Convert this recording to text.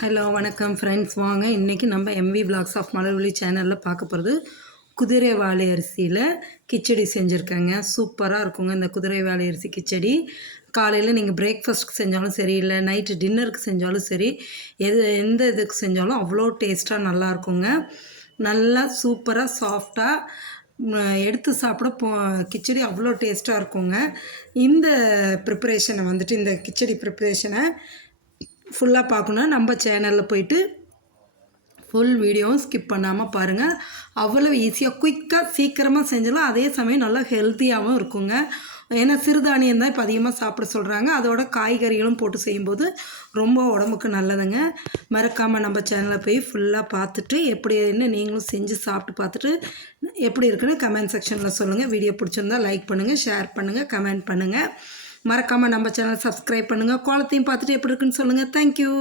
Hello வணக்கம் friends. வாங்க இன்றைக்கி நம்ம எம்வி விலாக்ஸ் ஆஃப் மலர்விழி சேனலில் பார்க்க போகிறது குதிரைவாலி அரிசியில் கிச்சடி செஞ்சுருக்கேங்க. சூப்பராக இருக்குங்க இந்த குதிரைவாலி அரிசி கிச்சடி. காலையில் நீங்கள் பிரேக்ஃபாஸ்ட்டுக்கு செஞ்சாலும் சரி, இல்லை நைட்டு டின்னருக்கு செஞ்சாலும் சரி, எந்த இதுக்கு செஞ்சாலும் அவ்வளோ டேஸ்ட்டாக நல்லாயிருக்குங்க. நல்லா சூப்பராக சாஃப்டாக எடுத்து சாப்பிட கிச்சடி அவ்வளோ டேஸ்ட்டாக இருக்குங்க. இந்த ப்ரிப்பரேஷனை இந்த கிச்சடி ப்ரிப்பரேஷனை ஃபுல்லாக பார்க்கணுன்னா நம்ம சேனலில் போய்ட்டு ஃபுல் வீடியோவும் ஸ்கிப் பண்ணாமல் பாருங்கள். அவ்வளோ ஈஸியாக குயிக்காக சீக்கிரமாக செஞ்சிடலாம். அதே சமயம் நல்லா ஹெல்த்தியாகவும் இருக்குங்க. ஏன்னா சிறுதானியம் தான் இப்போ அதிகமாக சாப்பிட சொல்கிறாங்க. அதோட காய்கறிகளும் போட்டு செய்யும்போது ரொம்ப உடம்புக்கு நல்லதுங்க. மறக்காமல் நம்ம சேனலை போய் ஃபுல்லாக பார்த்துட்டு எப்படின்னு நீங்களும் செஞ்சு சாப்பிட்டு பார்த்துட்டு எப்படி இருக்குன்னு கமெண்ட் செக்ஷனில் சொல்லுங்கள். வீடியோ பிடிச்சிருந்தால் லைக் பண்ணுங்கள், ஷேர் பண்ணுங்கள், கமெண்ட் பண்ணுங்கள். மறக்காமல் நம்ம சேனல் சப்ஸ்கிரைப் பண்ணுங்கள். கோலத்தையும் பார்த்துட்டு எப்படி இருக்குன்னு சொல்லுங்கள். தேங்க்யூ.